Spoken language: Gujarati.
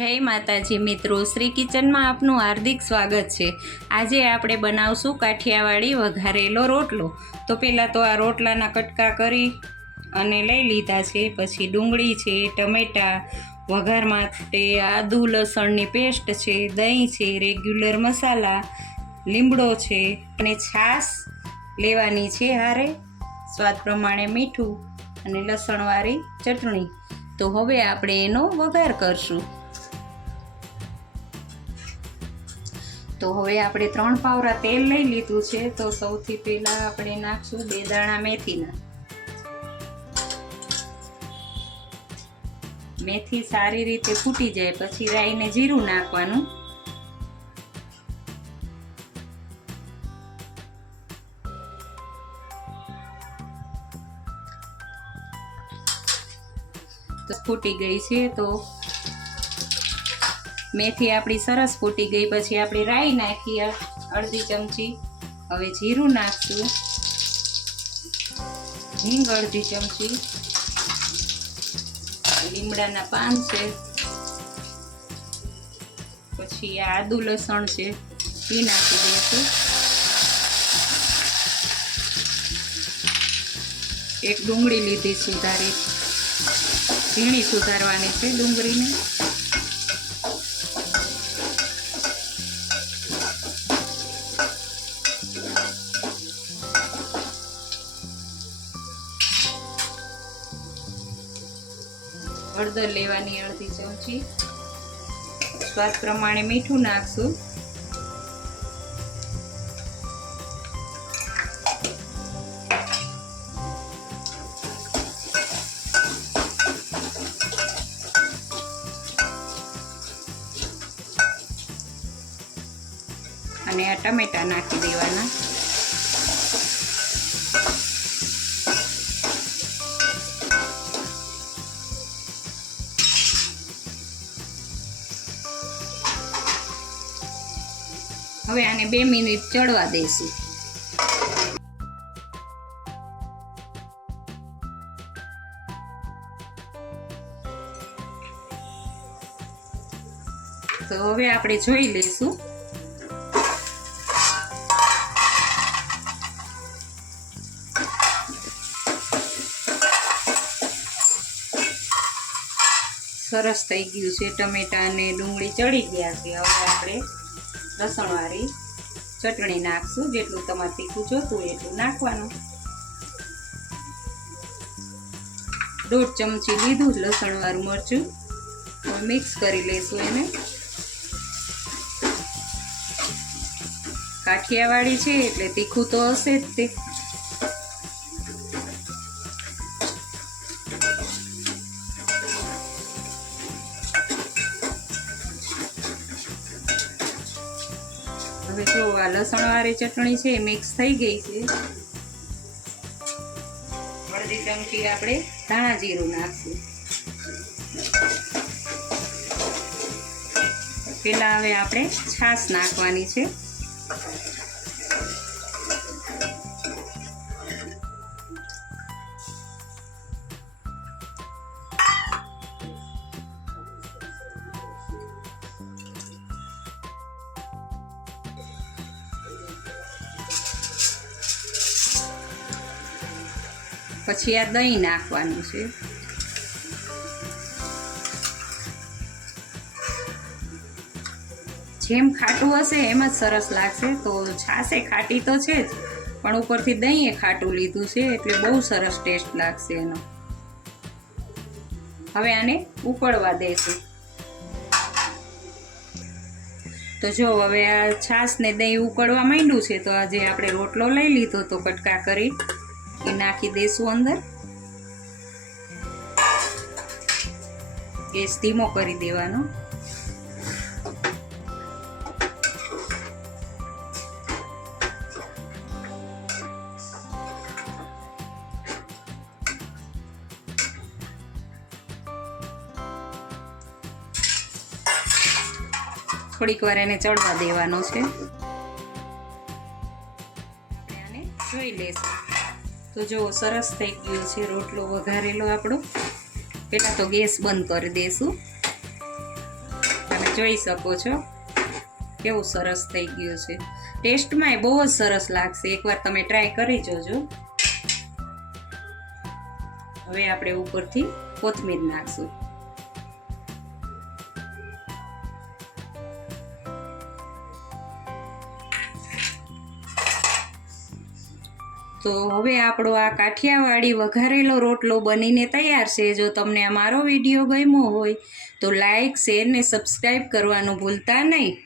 जय माताजी मित्रों, श्री किचन में आपनु हार्दिक स्वागत है। आज आपणे बनावशुं काठियावाड़ी वघारेलो रोटलो। तो पहला तो आ रोटलाना कटका करी अने लई लीधा छे। पछी डूंगળી छे, टमेटा वघार माटे, आदू लसणनी पेस्ट छे, दही छे, रेग्युलर मसाला, લીમડો छे अने छास लेवानी छे हारे, स्वाद प्रमाणे मीठुं अने लसणवाળી चटणी। तो हवे आपणे एनो वघार करशुं। तो हवे आपणे 3 पावरा तेल लई लीधुं छे। तो सौथी पहेला आपणे नाखशुं 2 दाणा मेथीना। मेथी सारी रीते फूटी जाए पछी राई ने जीरुं नाखवानुं। तो फूटी गई छे। तो मेथी आपणी सरस फूटी गई पछी आपणी राई नाखी अर्धी चमची। हवे जीरुं नाखशुं, हींग अर्धी चमची, લીમડાના પાન છે, પછી આદુ લસણ છે એ નાખી દઈશું। એક ડુંગળી લીધી સુધારી, ઝીણી સુધારવાની છે ડુંગળીને। हळदर लेवानी अर्धी चमची, स्वाद प्रमाणे मीठुं नाखशुं। અને આ ટમેટા નાખી દેવાના। હવે આને 2 મિનિટ ચડવા દઈશું। તો હવે આપણે જોઈ લઈશું। સરસ થઈ ગયું છે, ટમેટા અને ડુંગળી ચડી ગયા છે। હવે આપણે લસણવાળી ચટણી નાખશું। જેટલું તમારે તીખું જોતું હોય એટલું નાખવાનું। 1.5 ચમચી લીધું લસણવાળું મરચું। હવે મિક્સ કરી લઈશું એને। કાઠિયાવાડી છે એટલે તીખું તો હશે જ તે। હવે જો આ લસણવાળી ચટણી છે મિક્સ થઈ ગઈ છે। અડધી ચમચી આપણે ધાણા જીરું નાખશું। પેલા હવે આપણે છાશ નાખવાની છે। પછી આ દહીં નાખવાનું છે। જેમ ખાટું હશે એમ જ સરસ લાગશે। તો છાશે ખાટી તો છે જ, પણ ઉપરથી દહીંએ ખાટું લીધું છે એટલે બહુ સરસ ટેસ્ટ લાગશે એનો। હવે આને ઉકળવા દઈશું। તો જો હવે આ છાશ ને દહીં ઉકળવા માંડ્યું છે। તો આજે આપણે રોટલો લઈ લીધો તો કટકા કરી એ નાખી દઈશું અંદર। ગેસ ધીમો કરી દેવાનો। થોડીક વાર એને ચડવા દેવાનો છે। આને જોઈ લેશું। તો જો સરસ થઈ ગયો છે રોટલો વઘારેલો આપણો। પહેલાં તો ગેસ બંધ કરી દઈશું। જોઈ શકો છો કેવું સરસ થઈ ગયું છે. ટેસ્ટમાં બહુ જ સરસ લાગશે, એકવાર તમે ટ્રાય કરી જોજો. હવે આપણે ઉપરથી કોથમીર નાખશું. તો હવે આપણો આ કાઠિયાવાડી વઘારેલો રોટલો બનીને તૈયાર છે. જો તમને આ મારો વિડીયો ગમ્યો હોય તો લાઈક, શેર ને સબસ્ક્રાઈબ કરવાનું ભૂલતા નહીં.